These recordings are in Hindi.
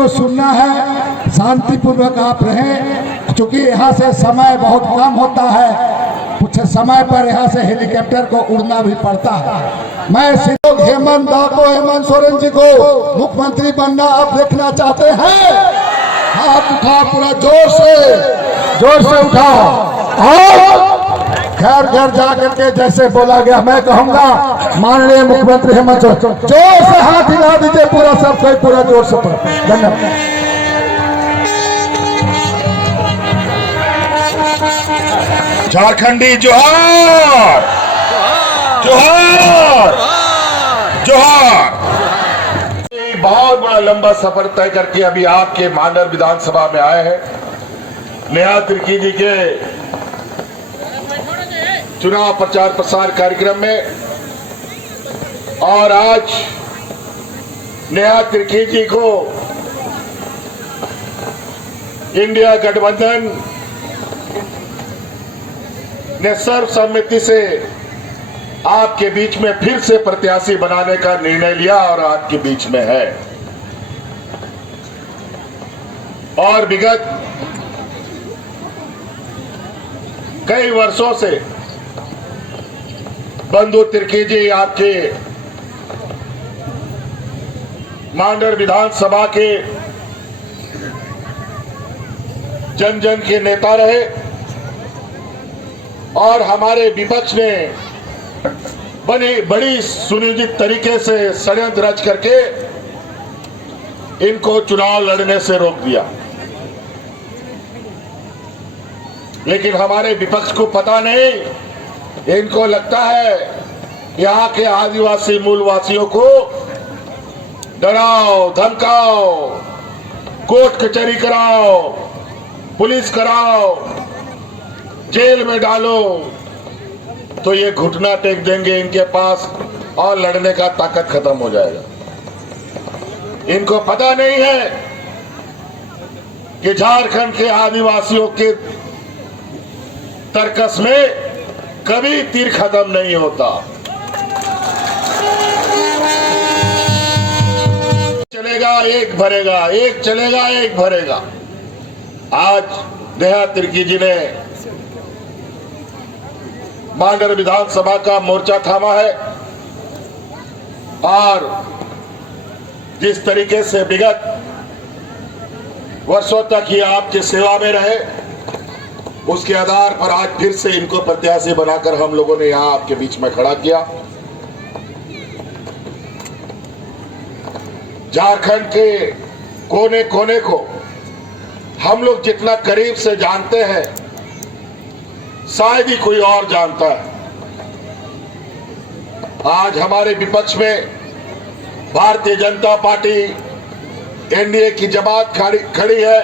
को सुनना है, शांतिपूर्वक आप रहें, क्योंकि यहाँ से समय बहुत कम होता है। कुछ समय पर यहाँ से हेलीकॉप्टर को उड़ना भी पड़ता है। मैं सिर्फ हेमंत दा को, हेमंत सोरेन जी को मुख्यमंत्री बनना आप देखना चाहते हैं? हाथ उठाओ, पूरा जोर से उठाओ। और घर घर जाकर के जैसे बोला गया, मैं कहूंगा माननीय मुख्यमंत्री हेमंत सोरेन, जोर से हाथ हिला दीजिए, पूरा सब कोई पूरा जोर से पढ़। धन्यवाद। झारखंडी जोहार, जोहार, जोहार। बहुत बड़ा लंबा सफर तय करके अभी आपके मानर विधानसभा में आए हैं। नेहा तिर्की जी के चुनाव प्रचार प्रसार कार्यक्रम में, और आज नेहा तिर्की जी को इंडिया गठबंधन ने सर्वसम्मति से आपके बीच में फिर से प्रत्याशी बनाने का निर्णय लिया और आपके बीच में है। और विगत कई वर्षों से बंधु तिर्की जी आपके मांडर विधानसभा के जन जन के नेता रहे, और हमारे विपक्ष ने बड़ी सुनियोजित तरीके से षड्यंत्र रच करके इनको चुनाव लड़ने से रोक दिया। लेकिन हमारे विपक्ष को पता नहीं, इनको लगता है यहाँ के आदिवासी मूलवासियों को डराओ, धमकाओ, कोर्ट कचहरी कराओ, पुलिस कराओ, जेल में डालो तो ये घुटना टेक देंगे इनके पास और लड़ने का ताकत खत्म हो जाएगा। इनको पता नहीं है कि झारखंड के आदिवासियों के तर्कस में कभी तीर खत्म नहीं होता। चलेगा एक भरेगा, एक चलेगा एक भरेगा। आज नेहा तिर्की जी ने मांडर विधानसभा का मोर्चा थामा है, और जिस तरीके से विगत वर्षों तक ये आपके सेवा में रहे, उसके आधार पर आज फिर से इनको प्रत्याशी बनाकर हम लोगों ने यहां आपके बीच में खड़ा किया। झारखंड के कोने कोने को हम लोग जितना करीब से जानते हैं, शायद ही कोई और जानता है। आज हमारे विपक्ष में भारतीय जनता पार्टी एनडीए की जमात खड़ी है,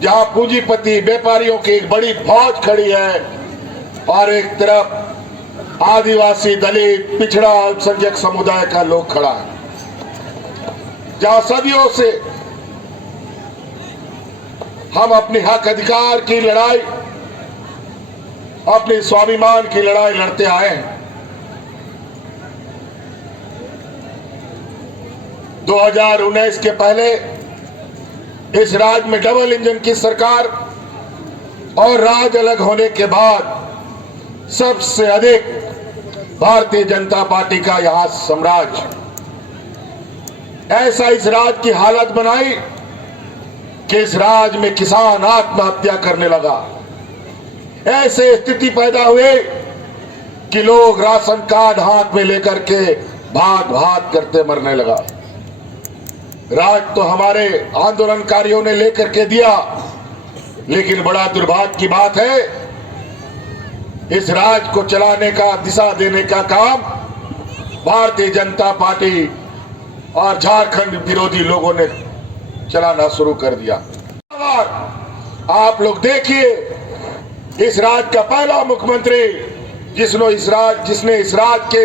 जहां पूंजीपति व्यापारियों की एक बड़ी फौज खड़ी है, और एक तरफ आदिवासी, दलित, पिछड़ा, अल्पसंख्यक समुदाय का लोग खड़ा है, जहां सदियों से हम अपने हक अधिकार की लड़ाई, अपने स्वाभिमान की लड़ाई लड़ते आए हैं। 2019 के पहले इस राज्य में डबल इंजन की सरकार और राज्य अलग होने के बाद सबसे अधिक भारतीय जनता पार्टी का यहां साम्राज्य, ऐसा इस राज्य की हालत बनाई कि इस राज्य में किसान आत्महत्या करने लगा। ऐसे स्थिति पैदा हुई कि लोग राशन कार्ड हाथ में लेकर के भाग भाग करते मरने लगा। राज तो हमारे आंदोलनकारियों ने लेकर के दिया, लेकिन बड़ा दुर्भाग्य की बात है, इस राज्य को चलाने का, दिशा देने का काम भारतीय जनता पार्टी और झारखंड विरोधी लोगों ने चलाना शुरू कर दिया। आप लोग देखिए, इस राज्य का पहला मुख्यमंत्री जिसने इस राज्य के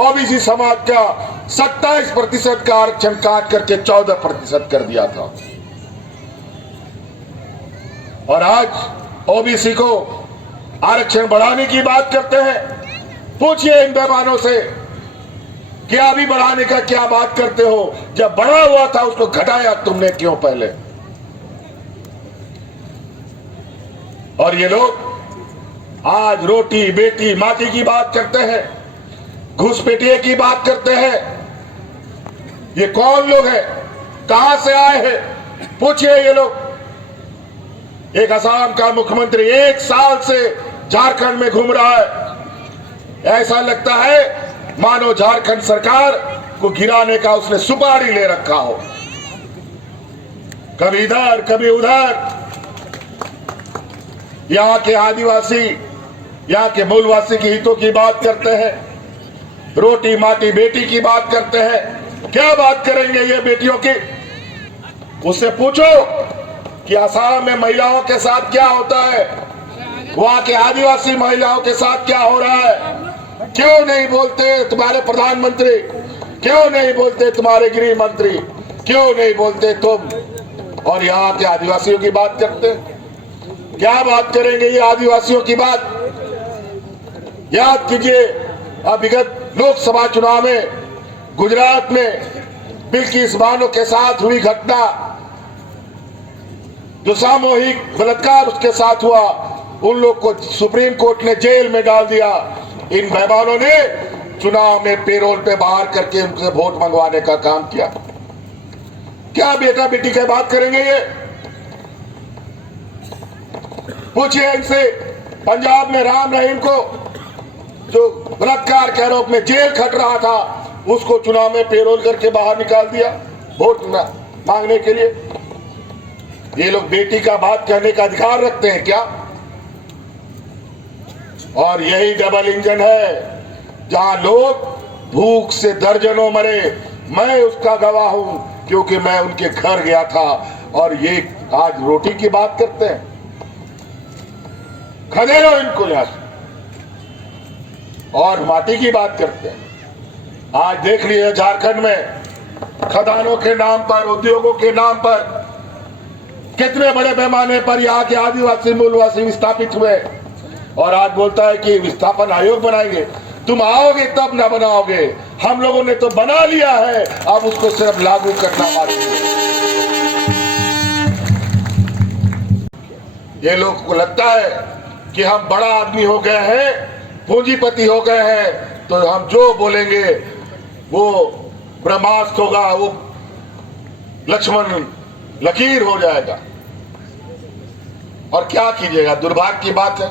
ओबीसी समाज का 27% का आरक्षण काट करके 14% कर दिया था, और आज ओबीसी को आरक्षण बढ़ाने की बात करते हैं। पूछिए इन बेईमानों से क्या अभी बढ़ाने का क्या बात करते हो? जब बढ़ा हुआ था उसको घटाया तुमने क्यों पहले? और ये लोग आज रोटी बेटी माटी की बात करते हैं, घुसपैठिए की बात करते हैं। ये कौन लोग हैं? कहां से आए हैं? पूछिए ये लोग। एक असम का मुख्यमंत्री 1 साल से झारखंड में घूम रहा है। ऐसा लगता है मानो झारखंड सरकार को गिराने का उसने सुपारी ले रखा हो, कभी इधर कभी उधर। यहां के आदिवासी, यहां के मूलवासी के हितों की बात करते हैं, रोटी माटी बेटी की बात करते हैं। क्या बात करेंगे ये बेटियों की? उससे पूछो कि असम में महिलाओं के साथ क्या होता है, वहां के आदिवासी महिलाओं के साथ क्या हो रहा है। क्यों नहीं बोलते तुम्हारे प्रधानमंत्री? क्यों नहीं बोलते तुम्हारे गृह मंत्री? क्यों नहीं बोलते तुम? और यहाँ के आदिवासियों की बात करते। क्या बात करेंगे ये आदिवासियों की बात? याद कीजिए विगत लोकसभा चुनाव में गुजरात में बिल्किस बानो के साथ हुई घटना, जो सामूहिक बलात्कार उसके साथ हुआ, उन लोग को सुप्रीम कोर्ट ने जेल में डाल दिया। इन मेहमानों ने चुनाव में पेरोल पे बाहर करके उनसे वोट मंगवाने का काम किया। क्या बेटा बेटी की बात करेंगे ये? पूछिए इनसे। पंजाब में राम रहीम को जो बलात्कार के आरोप में जेल खट रहा था, उसको चुनाव में पेरोल करके बाहर निकाल दिया वोट मांगने के लिए। ये लोग बेटी का बात कहने का अधिकार रखते हैं क्या? और यही डबल इंजन है जहां लोग भूख से दर्जनों मरे। मैं उसका गवाह हूं क्योंकि मैं उनके घर गया था। और ये आज रोटी की बात करते हैं। खदेड़ो इनको यहां से। और माटी की बात करते हैं। आज देख लीजिए झारखंड में खदानों के नाम पर, उद्योगों के नाम पर कितने बड़े पैमाने पर यहाँ के आदिवासी मूलवासी विस्थापित हुए। और आज बोलता है कि विस्थापन आयोग बनाएंगे। तुम आओगे तब ना बनाओगे, हम लोगों ने तो बना लिया है, अब उसको सिर्फ लागू करना बाकी है। ये लोग को लगता है कि हम बड़ा आदमी हो गए हैं, पूंजीपति हो गए हैं, तो हम जो बोलेंगे वो ब्रह्मास्त्र होगा, वो लक्ष्मण लकीर हो जाएगा। और क्या कीजिएगा, दुर्भाग्य की बात है।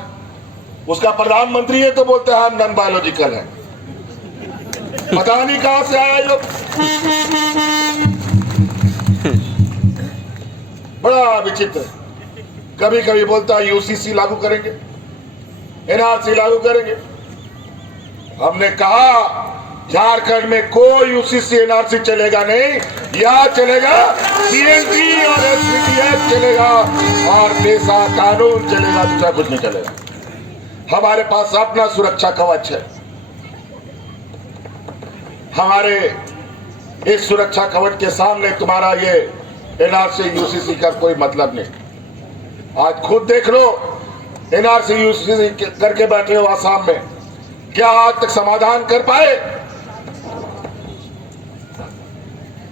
उसका प्रधानमंत्री है तो बोलते हैं हम नॉन बायोलॉजिकल है। पता नहीं कहां से आया लोग। बड़ा विचित्र। कभी कभी बोलता है यूसीसी लागू करेंगे, एनआरसी लागू करेंगे। हमने कहा झारखंड में कोई यूसीसी एनआरसी चलेगा नहीं, यहां चलेगा सीएनटी और एसपीटीएफ चलेगा और पेशा कानून चलेगा, दूसरा कुछ नहीं चलेगा। हमारे पास अपना सुरक्षा कवच है। हमारे इस सुरक्षा कवच के सामने तुम्हारा ये एनआरसी यूसीसी का कोई मतलब नहीं। आज खुद देख लो, एनआरसी यूसीसी करके बैठे हो आसाम में, क्या आज तक समाधान कर पाए?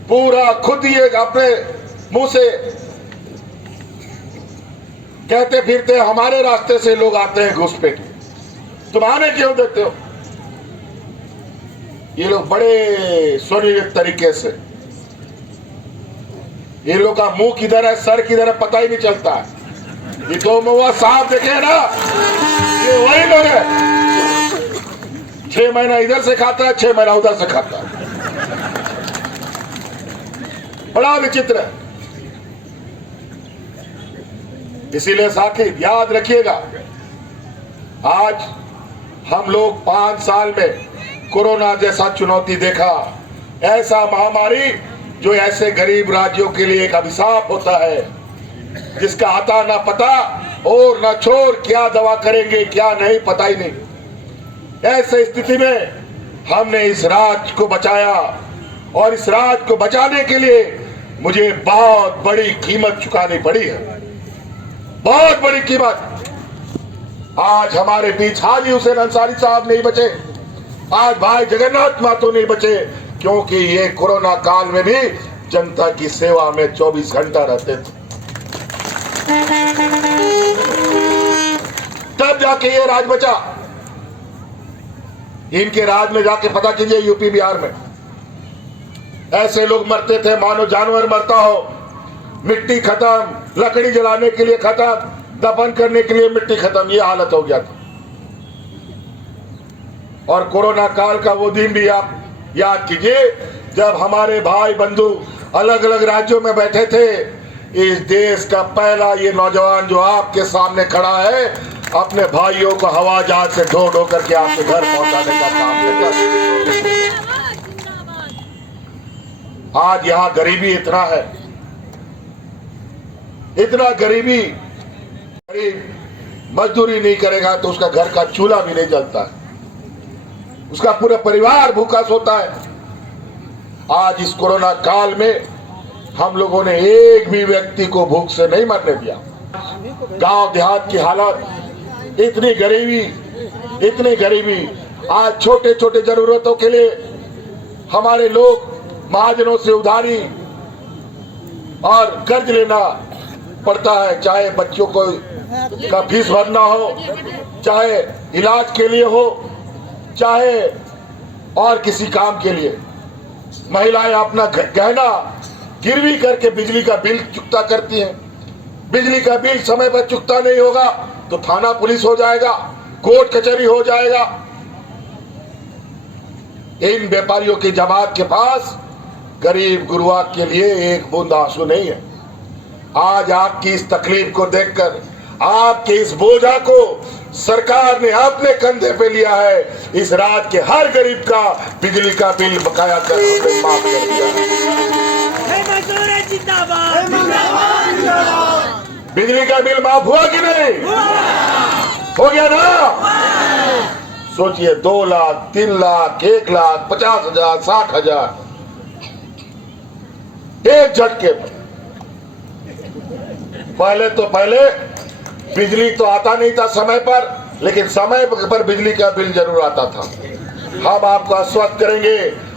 पूरा खुद ये अपने मुंह से कहते फिरते हमारे रास्ते से लोग आते हैं घुसपैठ। तुम आने क्यों देते हो? ये लोग बड़े सुनियोजित तरीके से, ये लोग का मुंह किधर है सर किधर है पता ही नहीं चलता है। ये दो मुआ साहब देखे ना, ये वही लोग है। 6 महीना इधर से खाता है, 6 महीना उधर से खाता है। बड़ा विचित्र है। इसीलिए साथी याद रखिएगा, आज हम लोग 5 साल में कोरोना जैसा चुनौती देखा, ऐसा महामारी जो ऐसे गरीब राज्यों के लिए एक अभिशाप होता है, जिसका आता ना पता और ना छोर, क्या दवा करेंगे क्या नहीं पता ही नहीं। ऐसे स्थिति में हमने इस राज्य को बचाया और इस राज्य को बचाने के लिए मुझे बहुत बड़ी कीमत चुकानी पड़ी है, बहुत बड़ी कीमत। आज हमारे बीच हाजी हुसैन अंसारी साहब नहीं बचे, आज भाई जगन्नाथ मातो नहीं बचे, क्योंकि ये कोरोना काल में भी जनता की सेवा में 24 घंटा रहते थे। तब जाके ये राज बचा। इनके राज में जाके पता कीजिए यूपी बिहार में ऐसे लोग मरते थे मानो जानवर मरता हो। मिट्टी खत्म, लकड़ी जलाने के लिए खत्म, दफन करने के लिए मिट्टी खत्म, ये हालत हो गया था। और कोरोना काल का वो दिन भी आप याद कीजिए जब हमारे भाई बंधु अलग अलग राज्यों में बैठे थे। इस देश का पहला ये नौजवान जो आपके सामने खड़ा है, अपने भाइयों को हवा जहाज से ढो ढो करके आपके घर पहुंचाने का काम करता है। आज यहां गरीबी इतना है, इतना गरीबी, गरीब मजदूरी नहीं करेगा तो उसका घर का चूल्हा भी नहीं जलता है, उसका पूरा परिवार भूखा सोता है। आज इस कोरोना काल में हम लोगों ने एक भी व्यक्ति को भूख से नहीं मरने दिया। गांव देहात की हालत, इतनी गरीबी। आज छोटे छोटे जरूरतों के लिए हमारे लोग महाजनों से उधारी और कर्ज लेना पड़ता है, चाहे बच्चों को का फीस भरना हो, चाहे इलाज के लिए हो, चाहे और किसी काम के लिए। महिलाएं अपना गहना गिरवी करके बिजली का बिल चुकता करती हैं। बिजली का बिल समय पर चुकता नहीं होगा तो थाना पुलिस हो जाएगा, कोर्ट कचहरी हो जाएगा। इन व्यापारियों की जमात के पास गरीब गुरुआ के लिए एक बूंद आंसू नहीं है। आज आपकी इस तकलीफ को देखकर, आपके इस बोझा को सरकार ने अपने कंधे पे लिया है। इस राज्य के हर गरीब का बिजली का बिल बकाया कर माफ कर दिया। बिजली का बिल माफ हुआ कि नहीं? हो गया ना? सोचिए 2 लाख, 3 लाख, 1 लाख, 50,000, 60,000 एक झटके में। पहले बिजली तो आता नहीं था समय पर, लेकिन समय पर बिजली का बिल जरूर आता था। हम आपको आश्वस्त करेंगे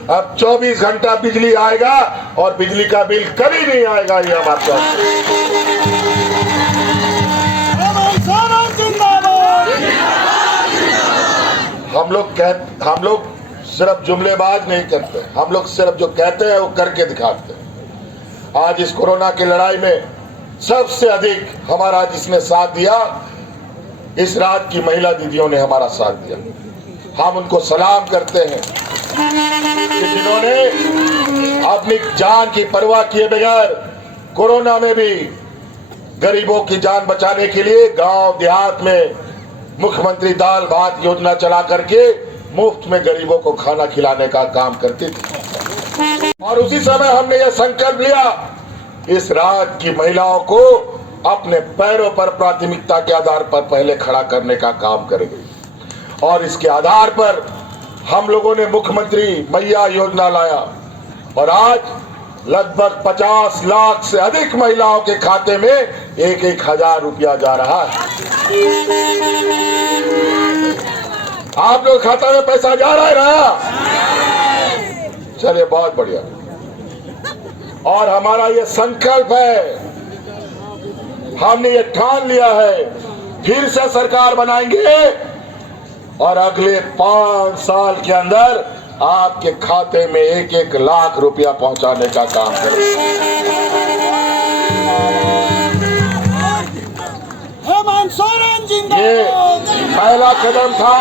अब 24 घंटा बिजली आएगा और बिजली का बिल कभी नहीं आएगा। ये हम आपको हम लोग सिर्फ जुमलेबाज नहीं करते, हम लोग सिर्फ जो कहते हैं वो करके दिखाते हैं। आज इस कोरोना की लड़ाई में सबसे अधिक हमारा जिसने साथ दिया, इस राज्य की महिला दीदियों ने हमारा साथ दिया। हम उनको सलाम करते हैं कि जिन्होंने अपनी जान की परवाह किए बगैर कोरोना में भी गरीबों की जान बचाने के लिए गांव देहात में मुख्यमंत्री दाल भात योजना चला करके मुफ्त में गरीबों को खाना खिलाने का काम करती थी। और उसी समय हमने यह संकल्प लिया, इस राज्य की महिलाओं को अपने पैरों पर प्राथमिकता के आधार पर पहले खड़ा करने का काम करेंगे। और इसके आधार पर हम लोगों ने मुख्यमंत्री मैया योजना लाया और आज लगभग 50 लाख से अधिक महिलाओं के खाते में 1-1 हजार रुपया जा रहा है। आप लोग खाता में पैसा जा रहा है ना? चलिए, बहुत बढ़िया। और हमारा ये संकल्प है, हमने ये ठान लिया है, फिर से सरकार बनाएंगे और अगले 5 साल के अंदर आपके खाते में 1-1 लाख रुपया पहुंचाने का काम करेंगे। ये पहला कदम था,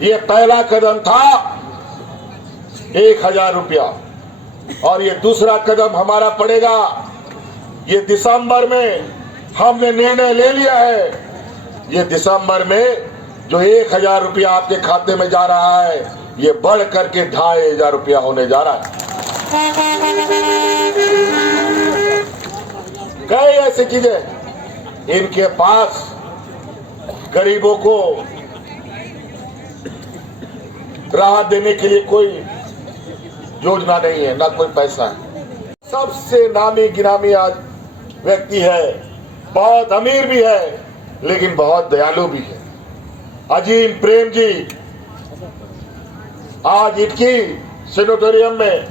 ये पहला कदम था 1,000 रुपया, और ये दूसरा कदम हमारा पड़ेगा। ये दिसंबर में हमने निर्णय ले लिया है, ये दिसंबर में जो 1,000 रुपया आपके खाते में जा रहा है, ये बढ़ करके 2,500 रुपया होने जा रहा है। कई ऐसी चीजें इनके पास गरीबों को राहत देने के लिए कोई योजना नहीं है, ना कोई पैसा है। सबसे नामी गिरामी आज व्यक्ति है, बहुत अमीर भी है लेकिन बहुत दयालु भी है। अजीम प्रेम जी आज इटकी सेनेटोरियम में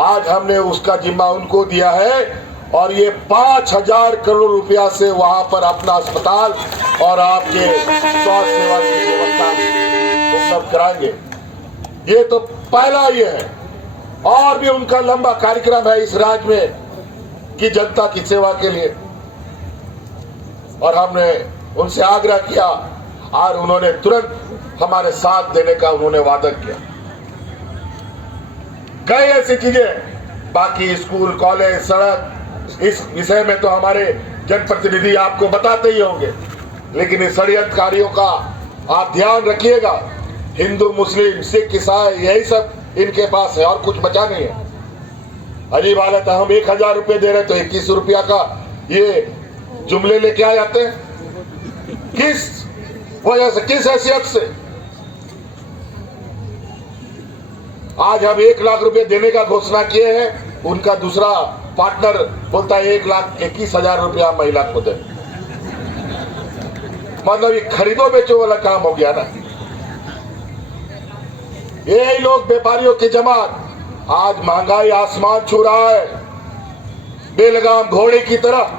आज हमने उसका जिम्मा उनको दिया है और ये 5,000 करोड़ रुपया से वहां पर अपना अस्पताल और आपके स्वास्थ्य सेवा की व्यवस्था उपलब्ध कराएंगे। ये तो पहला ये है और भी उनका लंबा कार्यक्रम है इस राज्य में कि जनता की सेवा के लिए। और हमने उनसे आग्रह किया और उन्होंने तुरंत हमारे साथ देने का उन्होंने वादा किया। कई ऐसी चीजें बाकी स्कूल कॉलेज सड़क इस विषय में तो हमारे जनप्रतिनिधि आपको बताते ही होंगे, लेकिन इस षड्यंत्रकारियों का आप ध्यान रखिएगा। हिंदू मुस्लिम सिख ईसाई यही सब इनके पास है और कुछ बचा नहीं है। अजीब हालत है, हम 1,000 रुपये दे रहे तो 21 रुपया का ये जुमले लेके आ जाते हैं। किस वजह से, किस हैसियत से? आज हम 1 लाख रुपए देने का घोषणा किए हैं, उनका दूसरा पार्टनर बोलता है 1,21,000 रुपया महिला को दे। मतलब ये खरीदो बेचो वाला काम हो गया ना। यही लोग व्यापारियों की जमात, आज महंगाई आसमान छू रहा है बेलगाम घोड़े की तरह,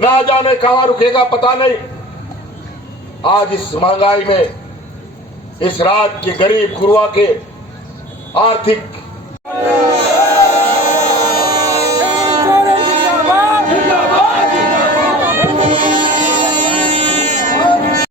ना जाने कहां रुकेगा पता नहीं। आज इस महंगाई में इस राज्य के गरीब गुरुआ के आर्थिक